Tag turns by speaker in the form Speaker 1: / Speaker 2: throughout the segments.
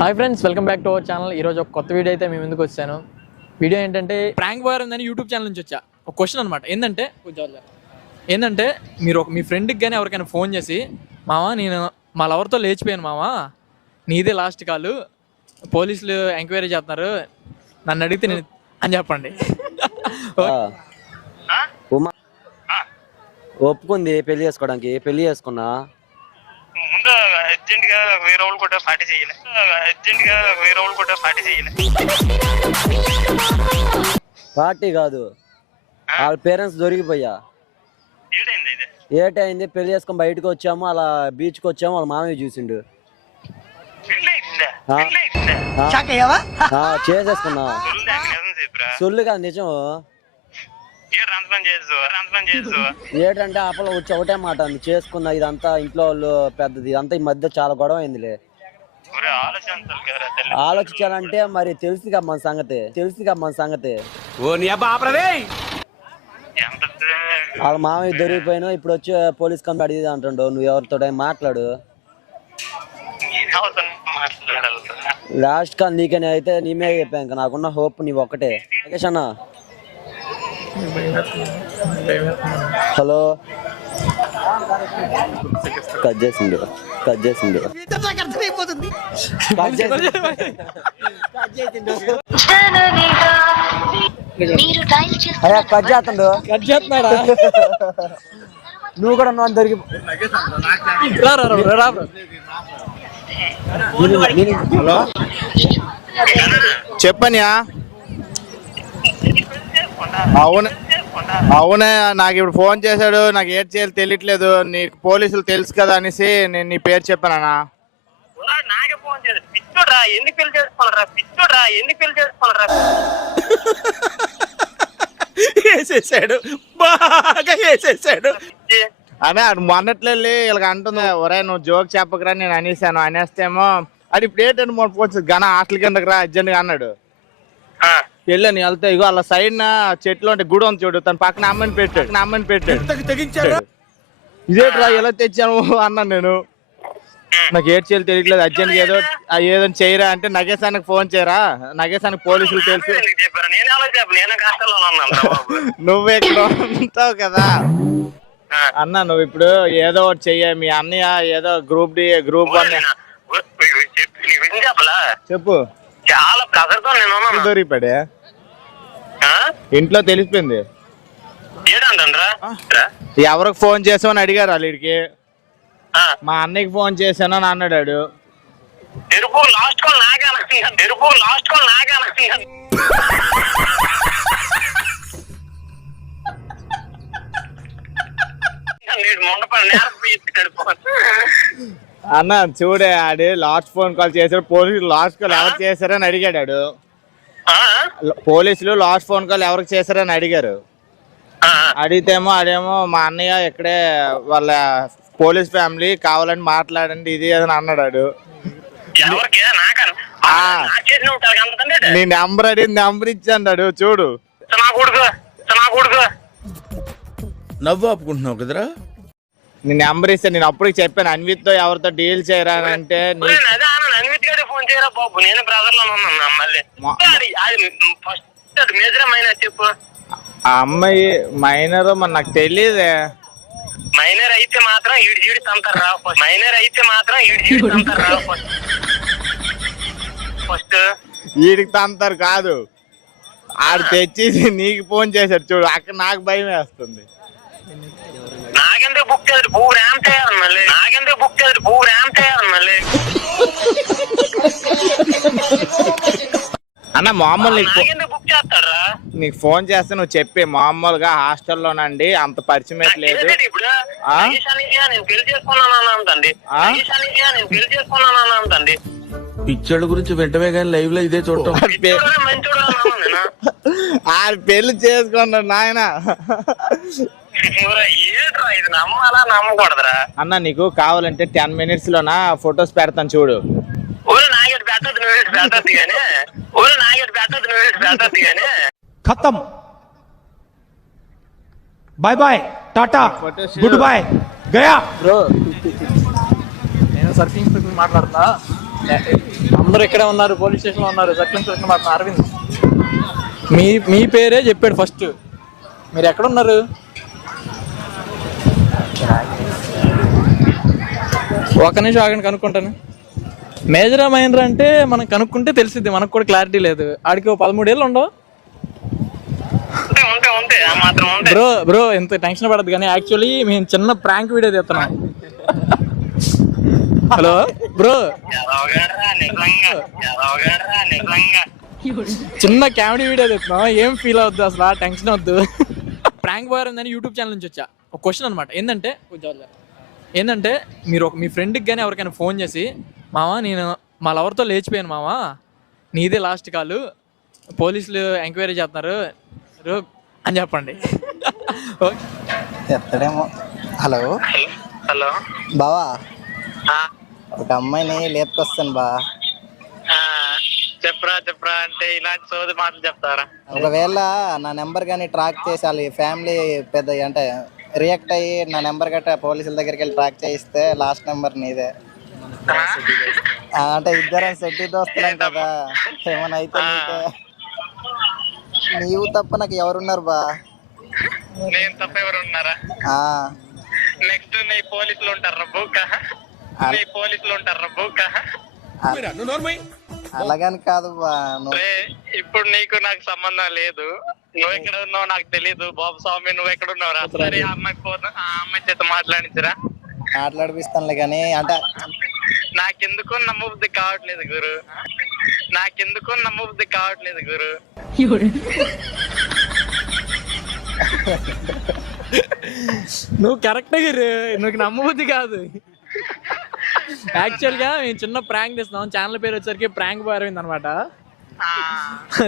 Speaker 1: Hi friends welcome back to our channel ఈరోజు ఒక కొత్త వీడియో అయితే మేము ముందుకు వచ్చాను? వీడియో ఏంటంటే ప్రాంక్ బాయర్ ఉందని యూట్యూబ్ ఛానల్ నుంచి వచ్చా. ఒక క్వశ్చన్ అనమాట ఏంటంటే ఏంటంటే మీరు ఒక మీ ఫ్రెండ్కి కానీ ఎవరికైనా ఫోన్ చేసి మావా నేను మా లవర్తో లేచిపోయాను మావా. నీదే లాస్ట్ కాల్ పోలీసులు ఎంక్వైరీ చేస్తున్నారు. నన్ను అడిగితే నేను అని చెప్పండి.
Speaker 2: ఒప్పుకుంది పెళ్ళి చేసుకోవడానికి. పెళ్ళి చేసుకున్నా.
Speaker 3: గా వేరే వాళ్ళు కూడా పార్టీ చేయలే. అర్జెంట్గా వేరే వాళ్ళు కూడా పార్టీ చేయలే.
Speaker 2: పార్టీ కాదు. వాళ్ళ పేరెంట్స్ దొరికిపోయా.
Speaker 3: ఏడైంది ఇది?
Speaker 2: ఏటైంది? పెళ్ళి చేసుకొని బయటకు వచ్చాము అలా బీచ్కి వచ్చాము వాళ్ళ మామయ్య చూసిండు.
Speaker 3: పెళ్ళి. పెళ్ళి
Speaker 2: చేసేసుకున్నా. సొల్లు కాదు నిజం. ఏటంటే అప్పలో వచ్చి ఒకటే మాట అంది చేసుకున్నా ఇదంతా ఇంట్లో వాళ్ళు పెద్దది ఇదంతా ఈ మధ్య చాలా గొడవ అయిందిలే. ఆలోచించాలంటే మరి తెలుసుగా మన సంగతి తెలుసుగా మన సంగతి. వాళ్ళ మామయ్య దొరికిపోయినా ఇప్పుడు వచ్చి పోలీస్ కంప్లైంట్ అడిగి అంటుండు నువ్వు ఎవరితో మాట్లాడు లాస్ట్ కాల్ నీకనే అయితే నీ మీద చెప్పాను నాకున్న హోప్ నీ ఒక్కటే. అన్న. హలో. కట్ చేసిండు. కట్ చేసిండు. కట్ చేస్తుండు.
Speaker 1: కట్ చేస్తున్నాడా?
Speaker 2: నువ్వు కూడా నువ్వు దొరికి.
Speaker 4: చెప్పనియా? అవును. అవునే నాకు ఇప్పుడు ఫోన్ చేశాడు నాకు ఏం చేయాలి తెలియట్లేదు. నీకు పోలీసులు తెలుసు కదా అనేసి నేను నీ పేరు చెప్పానా
Speaker 3: నాకే ఫోన్ చేసి పిచ్చోడ్రా ఎందుకు పెళ్ళి చేసుకోవాలరా? పిచ్చోడ్రా ఎందుకు పెళ్ళి చేసుకోవాలరా?
Speaker 4: వేసేసాడు. బాగా వేసేసాడు. అదే ఆడు మొన్నట్లు వెళ్ళి వీళ్ళకి అంటుంది ఒరే నువ్వు జోక్ చెప్పకరా నేను అనేసాను. అనేస్తేమో అది ఇప్పుడు ఏంటంటే మొన్న పోవచ్చు ఘన హాస్టల్ కిందకి రా అర్జెంట్గా అన్నాడు.
Speaker 3: ఆ,
Speaker 4: వెళ్ళాను వెళ్తే ఇగో అలా సైడ్ నా చెట్లు అంటే గుడి ఉంది చూడు తన పక్కన అమ్మని పెట్టాడు అమ్మని పెట్టాడు. ఇదేట్రా ఎలా తెచ్చాను అన్నాను నేను. నాకు ఏడ్ చేయాలి తెలియట్లేదు అర్జెంట్ ఏదో ఆ ఏదో చేయరా అంటే నగేశానికి ఫోన్ చేయరా? నగేశానికి పోలీసులు తెలుసు
Speaker 3: రా
Speaker 4: నువ్వు ఇక్కడ ఉంటావు కదా. అన్న నువ్వు ఇప్పుడు ఏదో ఒకటి చెయ్య మీ అన్నయ్య ఏదో గ్రూప్ డి గ్రూప్ వన్
Speaker 3: చెప్పు, చాలా
Speaker 4: దొరికిపడే? ఇంట్లో తెలిసిపోయింది. ఎవరికి ఫోన్ చేసామని అడిగారు వాళ్ళకి మా అన్నయ్యకి ఫోన్ చేశాను అని అన్నాడు.
Speaker 3: ఎరుపు లాస్ట్ కాల్ ఎరుపు లాస్ట్ కాల్.
Speaker 4: అన్న చూడే ఆడు లాస్ట్ ఫోన్ కాల్ చేశాడు. పోలీసులు లాస్ట్ కాల్ ఎవరు చేశారని అడిగాడు? పోలీసులు లాస్ట్ ఫోన్ కాల్ ఎవరికి చేశారని అడిగారు.
Speaker 3: ఆ,
Speaker 4: అడిగితేమో ఆడేమో మా అన్నయ్య ఇక్కడే వాళ్ళ పోలీస్ ఫ్యామిలీ కావాలని మాట్లాడండి ఇది అని అన్నాడు వాడు.
Speaker 3: ఎవరికి? నాకను
Speaker 4: ఆ.
Speaker 3: నా
Speaker 4: నెంబర్ అడిగి నెంబర్ ఇచ్చి అన్నాడు చూడు.
Speaker 5: నవ్వు ఆపుకుంటున్నావు కదరా?
Speaker 4: నీ నెంబర్ ఇస్తే నేను అప్పుడు చెప్పాను అన్విత్తో ఎవరితో డీల్ చేయరా అంటే నీ-
Speaker 3: ఒరేయ్, అదే ఆనంద్ అన్విత్ గారికి ఫోన్ చేయరా బాబు నేను బ్రదర్లో ఉన్నాను మళ్ళీ. అది ఫస్ట్ అది మేజరమైన చెప్పు.
Speaker 4: ఆ అమ్మాయి మైనర్ మరి నాకు తెలియదే.
Speaker 3: మైనర్ అయితే మాత్రం ఈడు జీడి తంతారు రా ఫస్ట్ మైనర్ అయితే మాత్రం ఈడు జీడి తంతారు రా ఫస్ట్ ఫస్ట్
Speaker 4: వీడికి తంతారు కాదు. ఆడు తెచ్చేసి నీకు ఫోన్ చేశాడు. చూడు అక్కడ నాకు భయం వేస్తుంది.
Speaker 3: నాకెందుకు బుక్ చేసి భూ ర్యామ్ చేయాలి మళ్ళీ నాకెందుకు బుక్ చేసి భూ ర్యామ్ చేయాలి మళ్ళీ
Speaker 4: అన్న మామూలు నీకు ఫో-
Speaker 3: బుక్ చేస్తాడు రా
Speaker 4: నీకు ఫోన్ చేస్తే నువ్వు చెప్పే మామూలుగా హాస్టల్లోనండి అంత పరిచయం అయితే లేదు.
Speaker 3: ఇప్పుడు.
Speaker 4: ఆ?
Speaker 3: నగేశానిగా నేను పెళ్ళి చేసుకున్నాను
Speaker 4: ఆ?
Speaker 3: నేను పెళ్ళి చేసుకున్నాను
Speaker 5: గురించి వెంటనే కానీ లైవ్లో ఇదే చూడటం.
Speaker 4: పె-
Speaker 3: మంచోడా నేను.
Speaker 4: ఆడి పెళ్ళి చేసుకున్నాడు నాయన.
Speaker 3: ఇది నమ్మకూడదురా.
Speaker 4: అన్న నీకు కావాలంటే టెన్ మినిట్స్ లోనా ఫొటోస్ పెడతాను చూడు.
Speaker 3: కానీ కానీ
Speaker 6: ఖతం. Bye bye tata good bye Gaya
Speaker 2: bro
Speaker 1: నేను సర్కింగ్ ఇన్స్పెక్టర్ మాట్లాడుతా అందరు ఇక్కడ ఉన్నారు పోలీస్ స్టేషన్లో ఉన్నారు సర్కిల్ ఇన్స్పెక్టర్ మాట్లాడుతున్నా అరవింద్. మీ మీ పేరే చెప్పాడు ఫస్ట్. మీరు ఎక్కడ ఉన్నారు? ఒక నిమిషం ఆగండి కనుక్కుంటాను. మేజరా మైనర్ అంటే మనం కనుక్కుంటే తెలిసిద్ది మనకు కూడా క్లారిటీ లేదు. ఆడికి ఓ పదమూడేళ్ళు ఉండవు. బ్రో బ్రో ఎంత టెన్షన్ పడద్దు కానీ యాక్చువల్లీ మేము చిన్న ప్రాంక్ వీడియో తీస్తున్నాం. Hello bro. చిన్న కామెడీ వీడియో తీస్తున్నాం. ఏం ఫీల్ అవుద్దు అసలు? టెన్షన్ వద్దు. ప్రాంక్ బార్ ఉందని యూట్యూబ్ ఛానల్ నుంచి వచ్చా. ఒక క్వశ్చన్ అనమాట ఏంటంటే. ఏంటంటే మీరు ఒక మీ ఫ్రెండ్కి కానీ ఎవరికైనా ఫోన్ చేసి మామ నేను మా లవర్తో లేచిపోయాను మామ నీదే లాస్ట్ కాల్ పోలీసులు ఎంక్వైరీ చేస్తున్నారు రో- అని చెప్పండి. ఓకే.
Speaker 7: ఎత్తడేమో. హలో.
Speaker 8: హలో.
Speaker 7: బావా. ఒక అమ్మాయిని లేపుకొస్తాను బా.
Speaker 8: ఆ, చెప్పరా చెప్పరా అంటే ఇలాంటి సోది మాటలు చెప్తారా?
Speaker 7: ఒకవేళ నా నెంబర్ కానీ ట్రాక్ చేసి వాళ్ళ ఫ్యామిలీ పెద్ద అంటే రియాక్ట్ అయ్యి నా నెంబర్ గట్రా పోలీసుల దగ్గరికి వెళ్ళి ట్రాక్ చేయిస్తే లాస్ట్ నెంబర్ నీదే. అంటే ఇద్దరం సెట్ దోస్తున్నాం కదా. ఏమైనా అయితే నీవు తప్ప నాకు ఎవరున్నారు బా?
Speaker 8: నేను తప్ప ఎవరు ఉన్నారా
Speaker 7: ఆ,
Speaker 8: నెక్స్ట్ నీ పోలీసులు ఉంటారా బుక్? నీ పోలీసులు ఉంటారా బుక్?
Speaker 7: అలాగని కాదు బా
Speaker 8: ఇప్పుడు నీకు నాకు సంబంధం లేదు. నువ్వు ఎక్కడ ఉన్నావు నాకు తెలియదు బాబు స్వామి నువ్వు ఎక్కడ ఉన్నావురా సరే ఆ అమ్మాయి ఫోన్ ఆ అమ్మాయి చేత మాట్లాడించరా.
Speaker 7: మాట్లాడిపిస్తానులే కానీ అంటే
Speaker 8: నాకెందుకు నమ్మబుద్ధి కావట్లేదు గురు. నాకెందుకు నమ్మబుద్ధి కావట్లేదు గురు.
Speaker 1: నువ్వు కరెక్ట్గా నువ్వు నమ్మబుద్ధి కాదు. యాక్చువల్గా మేము చిన్న ప్రాంక్ తీస్తున్నాం ఛానల్ పేరు వచ్చేసరికి ప్రాంక్ బార్ అయింది అనమాట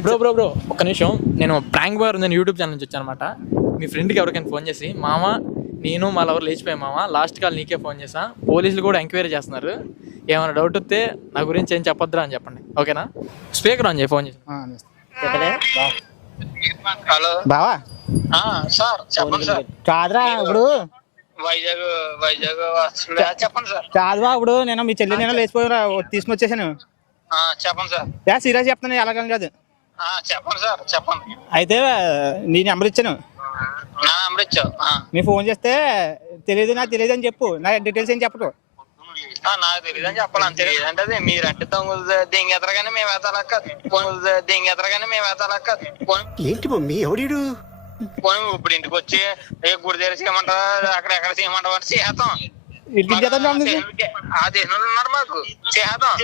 Speaker 1: బ్రో బ్రో బ్రో ఒక్క నిమిషం. నేను ప్రాంక్ బార్ ఉందని యూట్యూబ్ ఛానల్ నుంచి వచ్చాను అనమాట మీ ఫ్రెండ్కి ఎవరికైనా ఫోన్ చేసి మామ నేను మా లవర్ లేచిపోయాం మామ లాస్ట్ కాల్ నీకే ఫోన్ చేసా పోలీసులు కూడా ఎంక్వైరీ చేస్తున్నారు. ఏమైనా డౌట్ వస్తే నా గురించి ఏం చెప్పొద్దురా అని చెప్పండి. ఓకేనా? స్పీకర్ ఆన్ చేయి ఫోన్ చేసి
Speaker 8: హలో.
Speaker 7: బావా?
Speaker 8: ఆ, సార్ చెప్పండి సార్.
Speaker 7: కాదురా ఇప్పుడు
Speaker 8: వైజాగ్ వైజాగ్? చెప్పండి సార్.
Speaker 7: కాదు బా ఇప్పుడు నేను మీ చెల్లి నేను లేచిపోయి
Speaker 8: ఆ, చెప్పండి సార్.
Speaker 7: యా సీరియస్ చెప్తాను ఎలాగని కాదు.
Speaker 8: ఆ, చెప్పండి సార్ చెప్పండి.
Speaker 7: అయితే నీ నెంబర్ ఇచ్చాను.
Speaker 8: నా నెంబర్ ఇచ్చావు. ఆ.
Speaker 7: నీ ఫోన్ చేస్తే తెలియదు నాకు తెలియదు అని చెప్పు. నా డీటెయిల్స్ ఏం చెప్పడు
Speaker 8: ఆ, నాకు తెలియదు అని చెప్పాలి అంతే అంటే అది మీరు అంటే దొంగలు దింగి ఎదరగానే మేము ఎదరగానే
Speaker 9: ఏంటి మమ్మీ? ఎవడీడు?
Speaker 8: పోనీ ఇప్పుడు ఇంటికి వచ్చి ఏ గుడి దగ్గర చేయమంటారా అక్కడ ఎక్కడ చేయమంటారు చేస్తాం
Speaker 7: ఇంటికి చేద్దాం
Speaker 8: ఉన్నారు మాకు చేద్దాం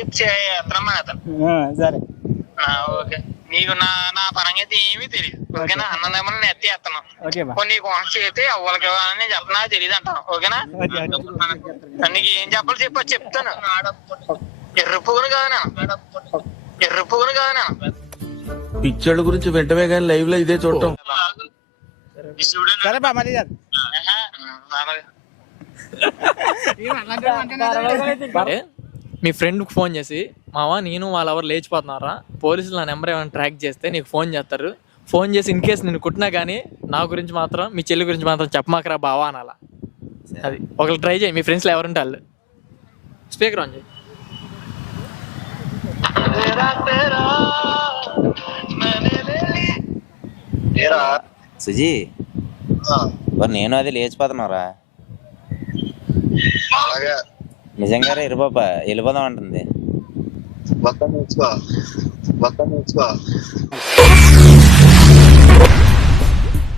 Speaker 7: ఆ, సరే
Speaker 8: ఆ, ఓకే నీకు నా నా పరంగా అయితే ఏమీ తెలియదు ఓకేనా అన్నదేమో నేను ఎత్తి
Speaker 7: బా
Speaker 8: కొన్ని కోన్స్ చేస్తే అవ్వలకి అని చెప్పనా తెలియదు అంటాను ఓకేనా
Speaker 7: ఓకే, ఓకే.
Speaker 8: నీకు ఏం చెప్పాలి చెప్పు చెప్తాను ఎర్ర పువ్వును కాదు నేను ఎర్ర పువ్వును కాదు నేను
Speaker 5: పిక్చర్ల గురించి వెంటనే కానీ లైవ్లో ఇదే చూడటం.
Speaker 7: సరే బా చేద్దాం.
Speaker 1: మీ ఫ్రెండ్కి ఫోన్ చేసి మావా నేను వాళ్ళ ఎవరు లేచిపోతున్నారా? పోలీసులు నా నెంబర్ ఏమైనా ట్రాక్ చేస్తే నీకు ఫోన్ చేస్తారు. ఫోన్ చేసి ఇన్ కేసు నేను కుట్టినా కానీ నా గురించి మాత్రం మీ చెల్లి గురించి మాత్రం చెప్పమాకరా బావా అనాలా. అది. ఒకళ్ళు ట్రై చేయి. మీ ఫ్రెండ్స్లో ఎవరుంటే వాళ్ళు. స్పీకర్ ఆన్ చేయి.
Speaker 10: సుజీ నేను అది లేచిపోతున్నారా? నిజంగా రే పాప వెళ్ళిపోదాం అంటుంది.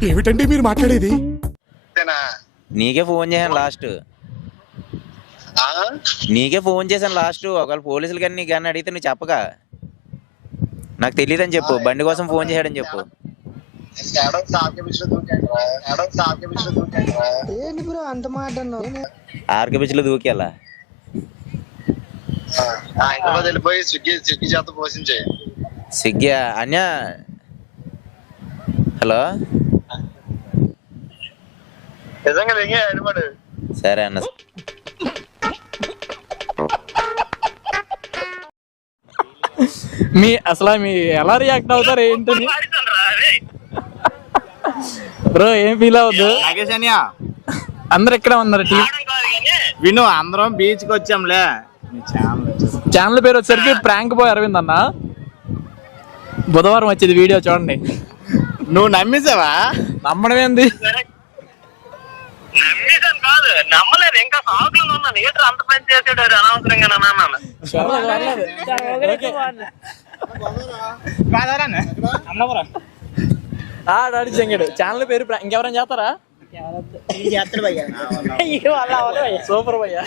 Speaker 9: ఏమిటండి మీరు మాట్లాడేది?
Speaker 10: నీకే ఫోన్ చేశాను లాస్ట్. నీకే ఫోన్ చేశాను లాస్ట్. ఒకవేళ పోలీసులు కానీ నీకు కానీ అడిగితే నువ్వు చెప్పగా నాకు తెలియదని చెప్పు. బండి కోసం ఫోన్ చేశాడని చెప్పు. ఆర్కే బిచ్లో దూకేలా
Speaker 8: హైదరాబాద్ వెళ్ళిపోయి స్విగ్గీ స్విగ్గీ చేత పోషించే
Speaker 10: స్విగ్గీ అన్యా? హలో?
Speaker 8: నిజంగా దిగే అడిపాడు
Speaker 10: సరే అన్న.
Speaker 1: మీ అసలు మీ ఎలా రియాక్ట్ అవుతారు ఏంటని బ్రో ఏం ఫీల్ అవ్వద్దు
Speaker 4: నాగేష్ అన్యా.
Speaker 1: అందరు ఇక్కడే ఉన్నారు టీం?
Speaker 4: విను అందరం బీచ్కి వచ్చాంలే.
Speaker 1: ఛానల్ పేరు వచ్చేసరికి ప్రాంక్ బాయ్ అరవింద్ అన్న. బుధవారం వచ్చేది వీడియో చూడండి.
Speaker 4: నువ్వు నమ్మేసావా?
Speaker 1: నమ్మడం ఏంది?
Speaker 3: నమ్మేసాను కాదు నమ్మలేదు. ఇంకా సాగులో ఉన్నాను అంత పని చేసాడు అనవసరంగా
Speaker 1: చెంగాడు. ఛానల్ ప్రా- ఇంకెవరైనా చేస్తారా? సూపర్ భయ్యా.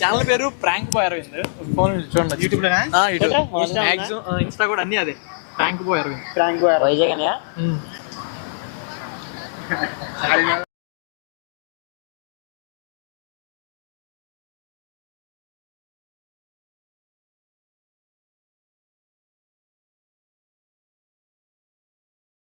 Speaker 1: ఛానల్ పేరు ప్రాంక్ బాయ్ అరవింద్. ఫోన్ చూడండి. యూట్యూబ్. యూట్యూబ్ ఇన్స్టా కూడా అన్ని అదే. Prank boy Aravind.
Speaker 11: వైజాగ్
Speaker 1: ఉమ్.